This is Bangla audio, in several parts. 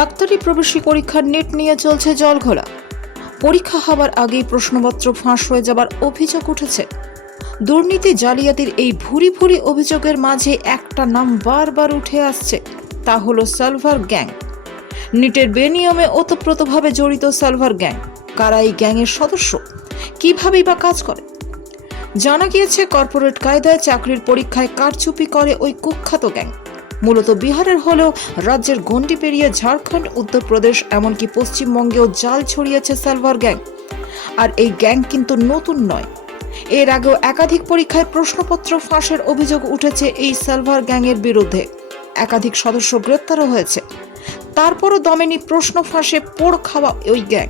ডাক্তারি প্রবেশী পরীক্ষার নেট নিয়ে চলছে জলঘোলা। পরীক্ষা হবার আগেই প্রশ্নপত্র ফাঁস হয়ে যাবার অভিযোগ উঠেছে। দুর্নীতি জালিয়াতির এই ভুরি ভুরি অভিযোগের মাঝে একটা নাম বারবার উঠে আসছে, তা হলো সালভার গ্যাং। নিটের বেনিয়মে ওতপ্রোতভাবে জড়িত সালভার গ্যাং। কারা এই গ্যাংয়ের সদস্য, কিভাবেই বা কাজ করে? জানা গিয়েছে কর্পোরেট কায়দায় চাকরির পরীক্ষায় কারচুপি করে ওই কুখ্যাত গ্যাং। মূলত বিহারের হলেও রাজ্যের গণ্ডি পেরিয়ে ঝাড়খণ্ড, উত্তরপ্রদেশ, এমনকি পশ্চিমবঙ্গেও জাল ছড়িয়েছে সালভার গ্যাং। আর এই গ্যাং কিন্তু নতুন নয়। এর আগেও একাধিক পরীক্ষায় প্রশ্নপত্র ফাঁসের অভিযোগ উঠেছে এই সালভার গ্যাংয়ের বিরুদ্ধে। একাধিক সদস্য গ্রেপ্তারও হয়েছে। তারপরও দমেনি প্রশ্ন ফাঁসে পোড় খাওয়া ওই গ্যাং।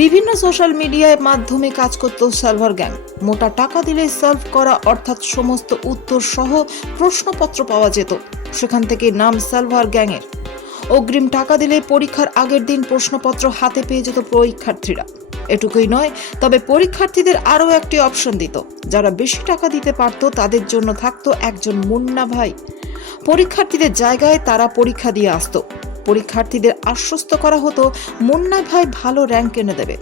বিভিন্ন সোশ্যাল মিডিয়ার মাধ্যমে কাজ করত সালভার গ্যাং। মোটা টাকা দিলে সলভ করা অর্থাৎ সমস্ত উত্তর সহ প্রশ্নপত্র পাওয়া যেত। সেখান থেকে নাম সালভার গ্যাংয়ের। অগ্রিম টাকা দিলে পরীক্ষার আগের দিন প্রশ্নপত্র হাতে পেয়ে যেত পরীক্ষার্থীরা। এটুকুই নয়, তবে পরীক্ষার্থীদের আরও একটি অপশন দিত। যারা বেশি টাকা দিতে পারত তাদের জন্য থাকতো একজন মুন্না ভাই। পরীক্ষার্থীদের জায়গায় তারা পরীক্ষা দিয়ে আসতো। পরীক্ষার্থীদের আশ্বস্ত করা হতো মুন্না ভাই ভালো র্যাঙ্ক এনে দেবে।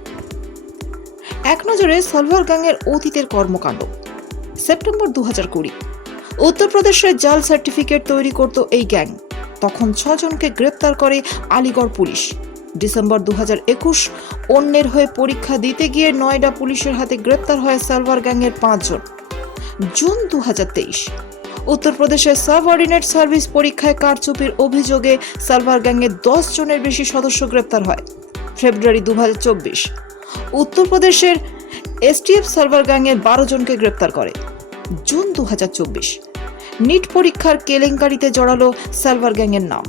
এক নজরে সালভার গ্যাংয়ের অতীতের কর্মকাণ্ড। সেপ্টেম্বর 2020 উত্তরপ্রদেশের জাল সার্টিফিকেট তৈরি করত এই গ্যাং। তখন 6 জনকে গ্রেপ্তার করে আলিগড় পুলিশ। ডিসেম্বর 2021 অন্যের হয়ে পরীক্ষা দিতে গিয়ে নয়ডা পুলিশের হাতে গ্রেপ্তার হয় সালভার গ্যাংয়ের 5 জন। জুন 2023 উত্তরপ্রদেশের সাবঅর্ডিনেট সার্ভিস পরীক্ষায় কারচুপির অভিযোগে সালভার গ্যাংয়ের 10 জনের বেশি সদস্য গ্রেপ্তার হয়। ফেব্রুয়ারি 2024 উত্তরপ্রদেশের এসটিএফ সালভার গ্যাংয়ের 12 জনকে গ্রেপ্তার করে। জুন 2024 নিট পরীক্ষার কেলেঙ্কারিতে জড়ালো সালভার গ্যাংয়ের নাম।